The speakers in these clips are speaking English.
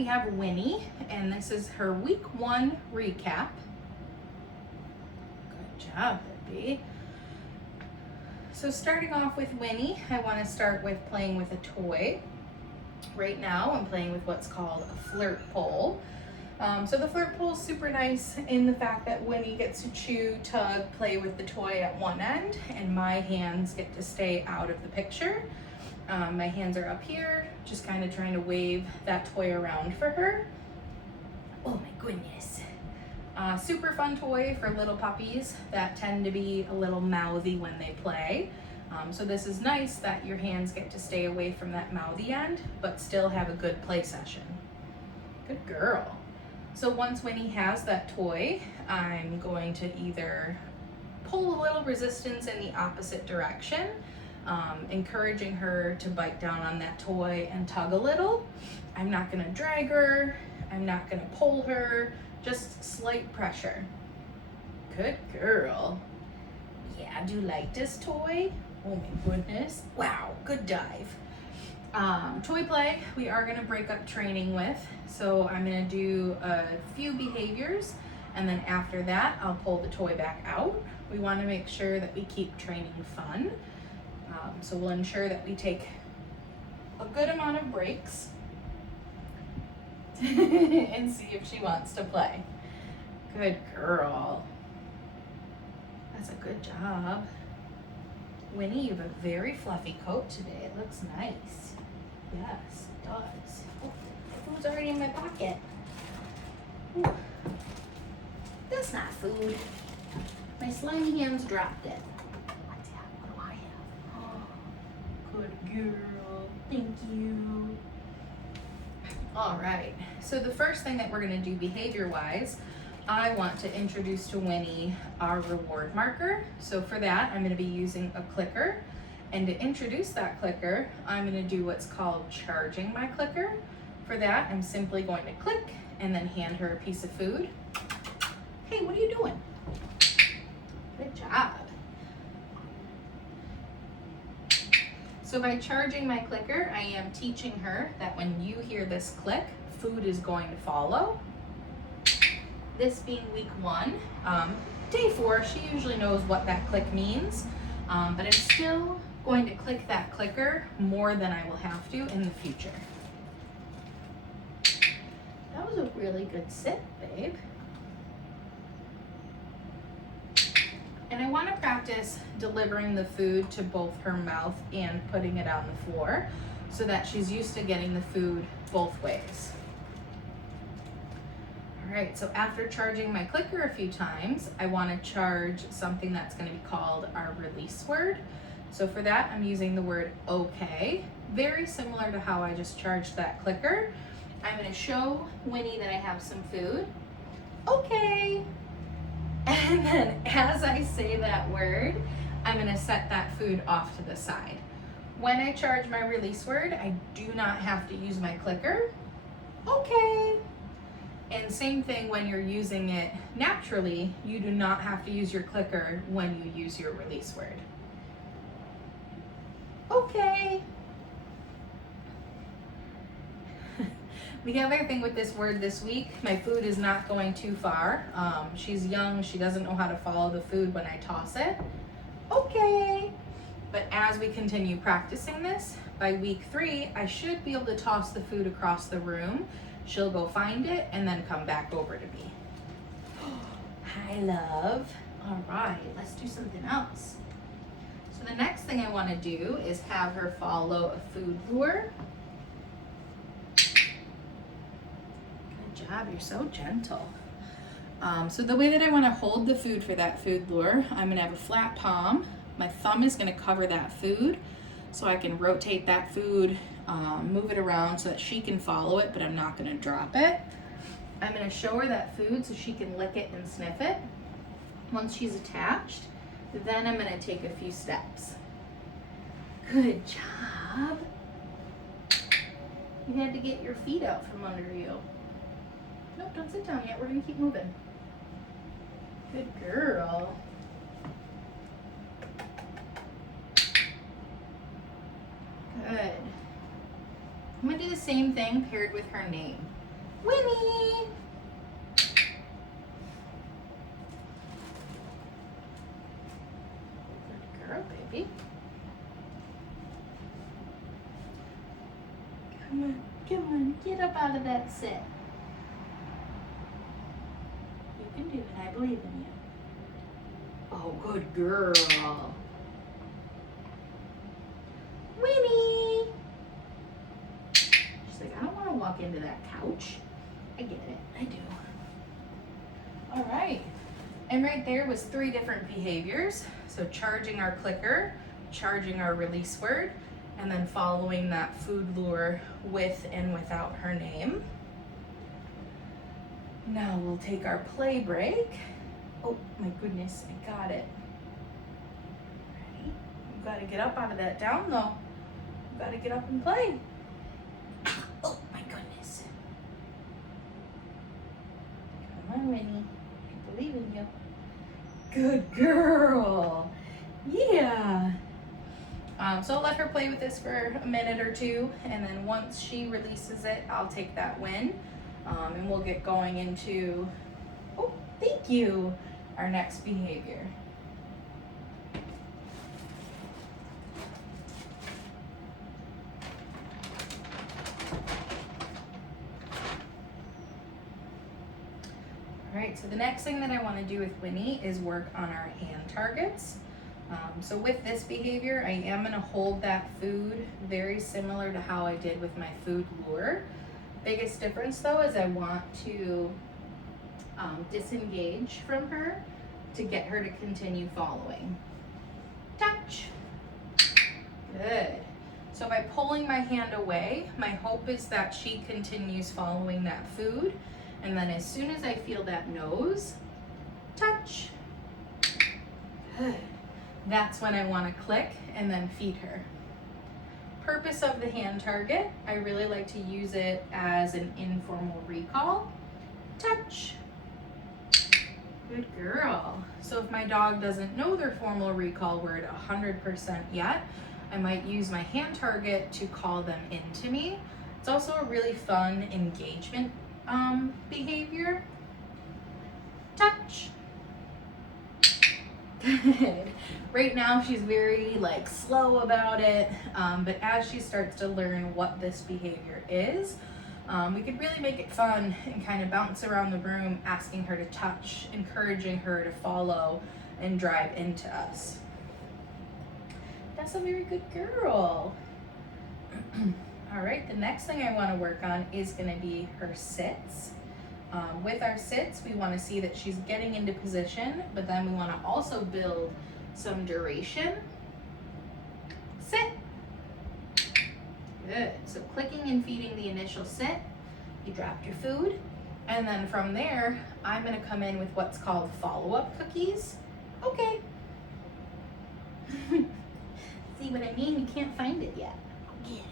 we have Winnie, and this is her week 1 recap. Good job, baby. So starting off with Winnie, I want to start with playing with a toy. Right now I'm playing with what's called a flirt pole. So the flirt pole is super nice in the fact that Winnie gets to chew, tug, play with the toy at one end, and my hands get to stay out of the picture. My hands are up here, just kind of trying to wave that toy around for her. Oh my goodness. Super fun toy for little puppies that tend to be a little mouthy when they play. So this is nice that your hands get to stay away from that mouthy end, but still have a good play session. Good girl. So once Winnie has that toy, I'm going to either pull a little resistance in the opposite direction, encouraging her to bite down on that toy and tug a little. I'm not gonna drag her, I'm not gonna pull her, just slight pressure. Good girl. Yeah, do you like this toy? Oh my goodness. Wow, good dive. Toy play, we are gonna break up training with. So I'm gonna do a few behaviors, and then after that, I'll pull the toy back out. We wanna make sure that we keep training fun. So we'll ensure that we take a good amount of breaks and see if she wants to play. Good girl. That's a good job. Winnie, you have a very fluffy coat today. It looks nice. Yes, it does. Oh, the food's already in my pocket. Ooh. That's not food. My slimy hands dropped it. What's that? What do I have? Oh, good girl. Thank you. All right. So the first thing that we're going to do behavior-wise, I want to introduce to Winnie our reward marker. So for that, I'm going to be using a clicker. And to introduce that clicker, I'm going to do what's called charging my clicker. For that, I'm simply going to click and then hand her a piece of food. Hey, what are you doing? Good job. So by charging my clicker, I am teaching her that when you hear this click, food is going to follow. This being week 1, day 4, she usually knows what that click means, but I'm still going to click that clicker more than I will have to in the future. That was a really good sit, babe. And I want to practice delivering the food to both her mouth and putting it on the floor so that she's used to getting the food both ways. All right, so after charging my clicker a few times, I want to charge something that's going to be called our release word. So for that, I'm using the word okay, very similar to how I just charged that clicker. I'm going to show Winnie that I have some food. Okay. And then as I say that word, I'm going to set that food off to the side. When I charge my release word, I do not have to use my clicker. Okay. And same thing when you're using it naturally, you do not have to use your clicker when you use your release word. Okay. The other thing with this word this week, my food is not going too far. She's young, she doesn't know how to follow the food when I toss it. Okay. But as we continue practicing this, by week 3, I should be able to toss the food across the room. She'll go find it and then come back over to me. Hi, love. All right, let's do something else. So the next thing I want to do is have her follow a food lure. Good job, you're so gentle. So the way that I want to hold the food for that food lure, I'm going to have a flat palm. My thumb is going to cover that food so I can rotate that food, move it around so that she can follow it, but I'm not going to drop it. I'm going to show her that food so she can lick it and sniff it. Once she's attached, then I'm going to take a few steps. Good job. You had to get your feet out from under you. Nope, don't sit down yet. We're going to keep moving. Good girl. Good. I'm going to do the same thing paired with her name. Winnie! Good girl, baby. Come on, get up out of that sit. You can do it, I believe in you. Oh, good girl. Winnie! She's like, I don't want to walk into that couch. I get it, I do. All right, and right there was 3 different behaviors. So charging our clicker, charging our release word, and then following that food lure with and without her name. Now we'll take our play break. Oh my goodness, I got it. Ready? You gotta get up out of that down though. You gotta get up and play. Oh my goodness. Come on, Winnie. I believe in you. Good girl. Yeah. So I'll let her play with this for a minute or 2, and then once she releases it, I'll take that win, and we'll get going into, oh, thank you, our next behavior. All right, so the next thing that I want to do with Winnie is work on our hand targets. So with this behavior, I am going to hold that food very similar to how I did with my food lure. Biggest difference though is I want to disengage from her to get her to continue following. Touch. Good. So by pulling my hand away, my hope is that she continues following that food. And then as soon as I feel that nose, touch. Good. That's when I want to click and then feed her. Purpose of the hand target, I really like to use it as an informal recall. Touch. Good girl. So if my dog doesn't know their formal recall word 100% yet, I might use my hand target to call them into me. It's also a really fun engagement behavior. Touch. Good. Right now she's very slow about it, but as she starts to learn what this behavior is, we could really make it fun and kind of bounce around the room, asking her to touch, encouraging her to follow and drive into us. That's a very good girl. All right, the next thing I want to work on is going to be her sits. With our sits, we want to see that she's getting into position, but then we want to also build some duration. Sit. Good. So clicking and feeding the initial sit, you dropped your food, and then from there, I'm going to come in with what's called follow-up cookies. Okay. See what I mean? You can't find it yet. Get it.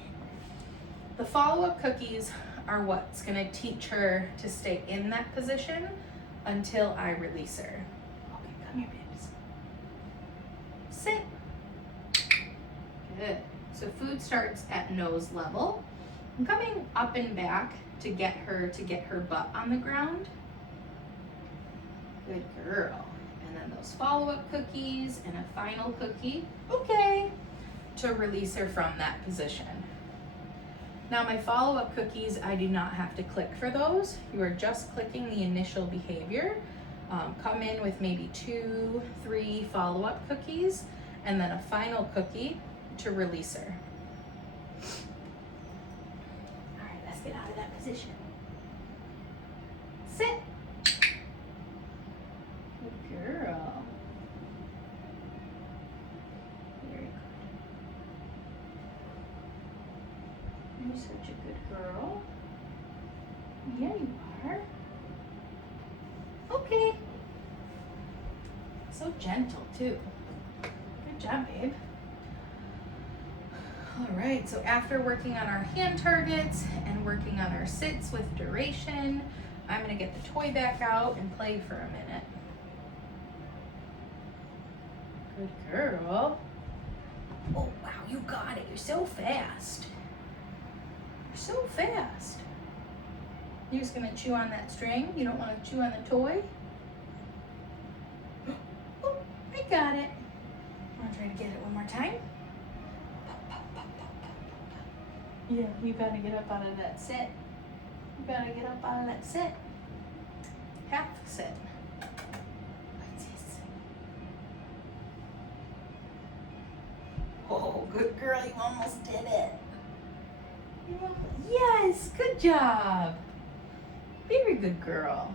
The follow-up cookies are what's going to teach her to stay in that position until I release her. Okay, come here, babes. Sit. Good. So food starts at nose level. I'm coming up and back to get her butt on the ground. Good girl. And then those follow-up cookies and a final cookie. Okay. To release her from that position. Now my follow-up cookies, I do not have to click for those. You are just clicking the initial behavior. Come in with maybe 2, 3 follow-up cookies, and then a final cookie to release her. All right, let's get out of that position. Sit. Good girl. Very good. You're such a good girl. Yeah, you are. Okay. So gentle, too. Good job, babe. All right, so after working on our hand targets and working on our sits with duration, I'm gonna get the toy back out and play for a minute. Good girl. Oh, wow, you got it. You're so fast. You're so fast. You're just gonna chew on that string. You don't want to chew on the toy. Oh, I got it. I'm gonna try to get it one more time. Yeah, you gotta get up out of that sit. You gotta get up out of that sit. Half sit. What's this? Oh, good girl, you almost did it. Yes, good job. Very good girl.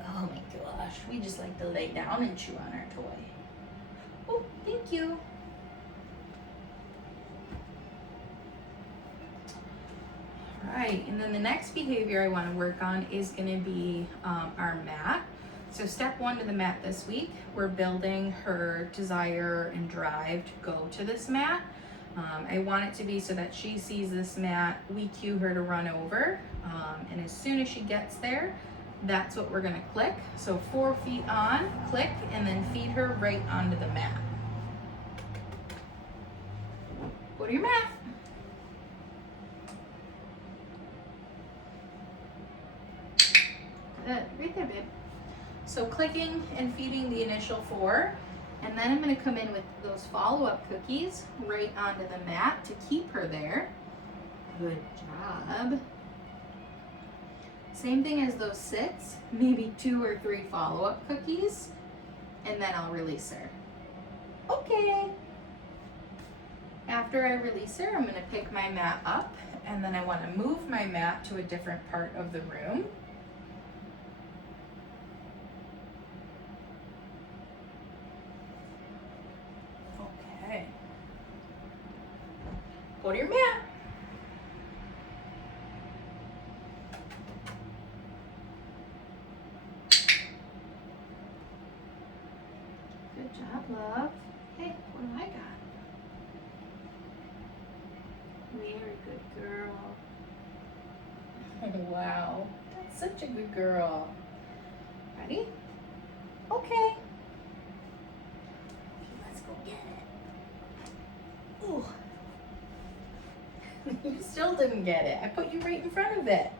Oh my gosh, we just like to lay down and chew on our toy. Oh, thank you. All right, and then the next behavior I want to work on is going to be our mat. So step 1 to the mat this week, we're building her desire and drive to go to this mat. I want it to be so that she sees this mat, we cue her to run over, and as soon as she gets there, that's what we're gonna click. So 4 feet on, click, and then feed her right onto the mat. Go to your mat. Good, right there, babe. So clicking and feeding the initial 4, and then I'm gonna come in with those follow-up cookies right onto the mat to keep her there. Good job. Same thing as those sits, maybe 2 or 3 follow-up cookies, and then I'll release her. Okay. After I release her, I'm gonna pick my mat up, and then I wanna move my mat to a different part of the room. Okay. Go to your mat. Good job, love. Hey, what do I got? Very good girl. Wow, that's such a good girl. Ready? Okay. Let's go get it. Ooh. You still didn't get it. I put you right in front of it.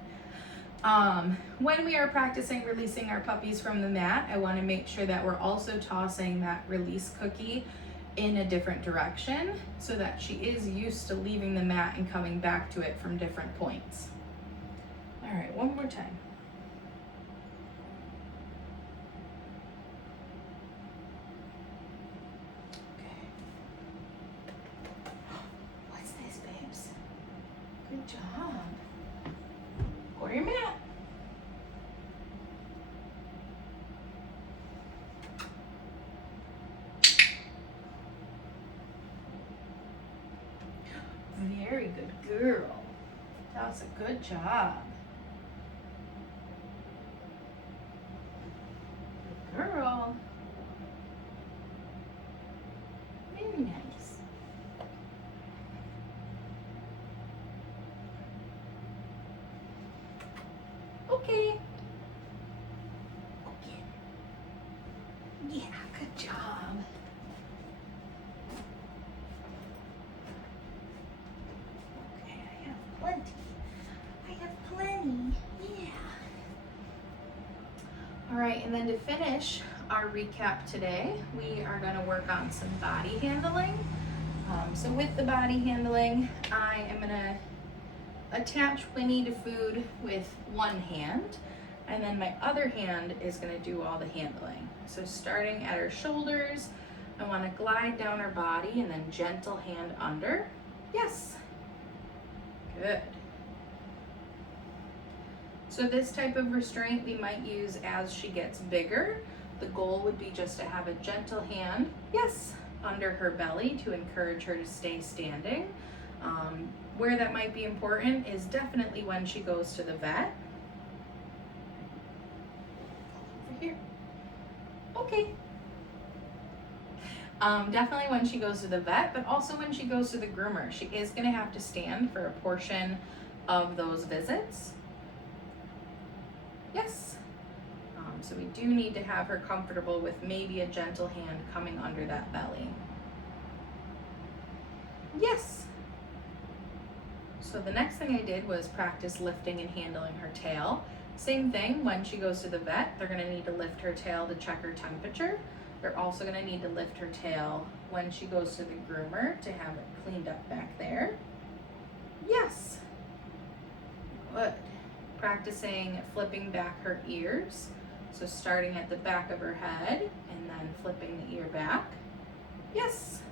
When we are practicing releasing our puppies from the mat, I want to make sure that we're also tossing that release cookie in a different direction so that she is used to leaving the mat and coming back to it from different points. All right, one more time. Okay. What's this, babes? Good job. Go to your mat. Very good girl. That's a good job. Good girl. Very nice. Okay. Okay. Yeah, good job. Okay, I have plenty. Yeah. All right, and then to finish our recap today, we are going to work on some body handling. So with the body handling, I am going to attach Winnie to food with one hand, and then my other hand is going to do all the handling. So starting at her shoulders, I want to glide down her body and then gentle hand under. Yes. Good. So this type of restraint we might use as she gets bigger. The goal would be just to have a gentle hand, yes, under her belly to encourage her to stay standing. Where that might be important is definitely when she goes to the vet. Over here. Okay. Definitely when she goes to the vet, but also when she goes to the groomer. She is going to have to stand for a portion of those visits. Yes. So we do need to have her comfortable with maybe a gentle hand coming under that belly. Yes. So the next thing I did was practice lifting and handling her tail. Same thing, when she goes to the vet, they're gonna need to lift her tail to check her temperature. They're also gonna need to lift her tail when she goes to the groomer to have it cleaned up back there. Yes. Good. Practicing flipping back her ears. So starting at the back of her head and then flipping the ear back. Yes.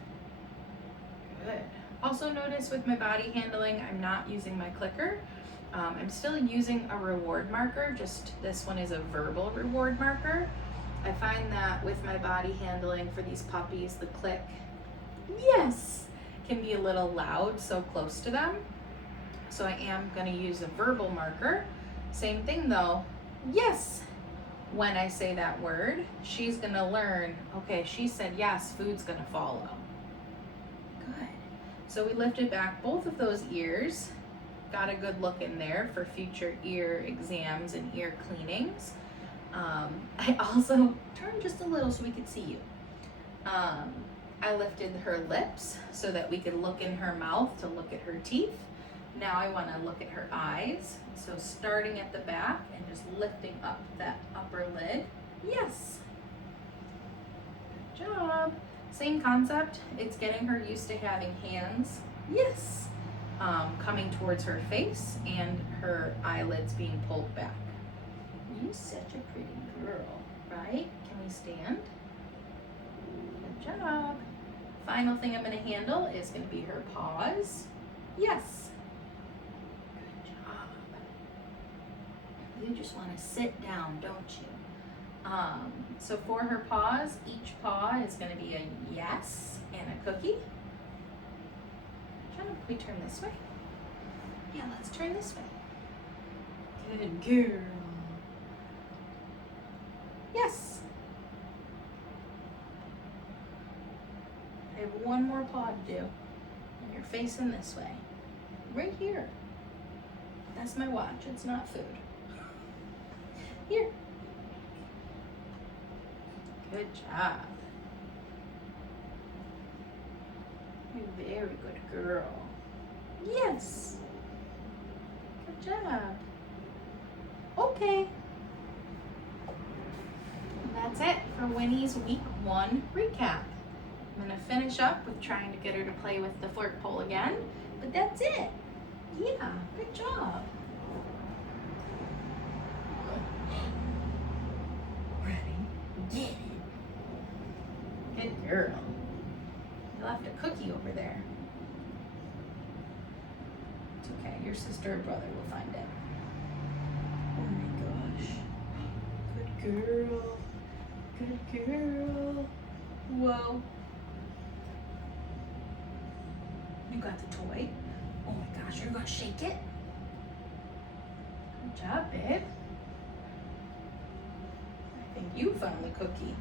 Good. Also notice with my body handling, I'm not using my clicker. I'm still using a reward marker, just this one is a verbal reward marker. I find that with my body handling for these puppies, the click, yes, can be a little loud so close to them. So I am gonna use a verbal marker. Same thing though, yes. When I say that word, she's gonna learn, okay, she said yes, food's gonna follow. Good. So we lifted back both of those ears, got a good look in there for future ear exams and ear cleanings. I also turned just a little so we could see you. I lifted her lips so that we could look in her mouth to look at her teeth. Now I want to look at her eyes. So starting at the back and just lifting up that upper lid. Yes. Good job. Same concept. It's getting her used to having hands. Yes. Coming towards her face and her eyelids being pulled back. You're such a pretty girl, right? Can we stand? Good job. Final thing I'm going to handle is going to be her paws. Yes. Good job. You just want to sit down, don't you? So for her paws, each paw is going to be a yes and a cookie. Can we turn this way? Yeah, let's turn this way. Good girl. Yes. I have one more paw to do. And you're facing this way. Right here. That's my watch. It's not food. Here. Good job. You're a very good girl. Yes. Good job. Okay. That's it for Winnie's week 1 recap. I'm gonna finish up with trying to get her to play with the flirt pole again, but that's it. Yeah, good job. Ready? Get it. Good girl. You left a cookie over there. It's okay, your sister or brother will find it. Oh my gosh. Good girl. Good girl. Whoa. You got the toy. Oh my gosh, you're gonna shake it? Good job, babe. I think you found the cookie.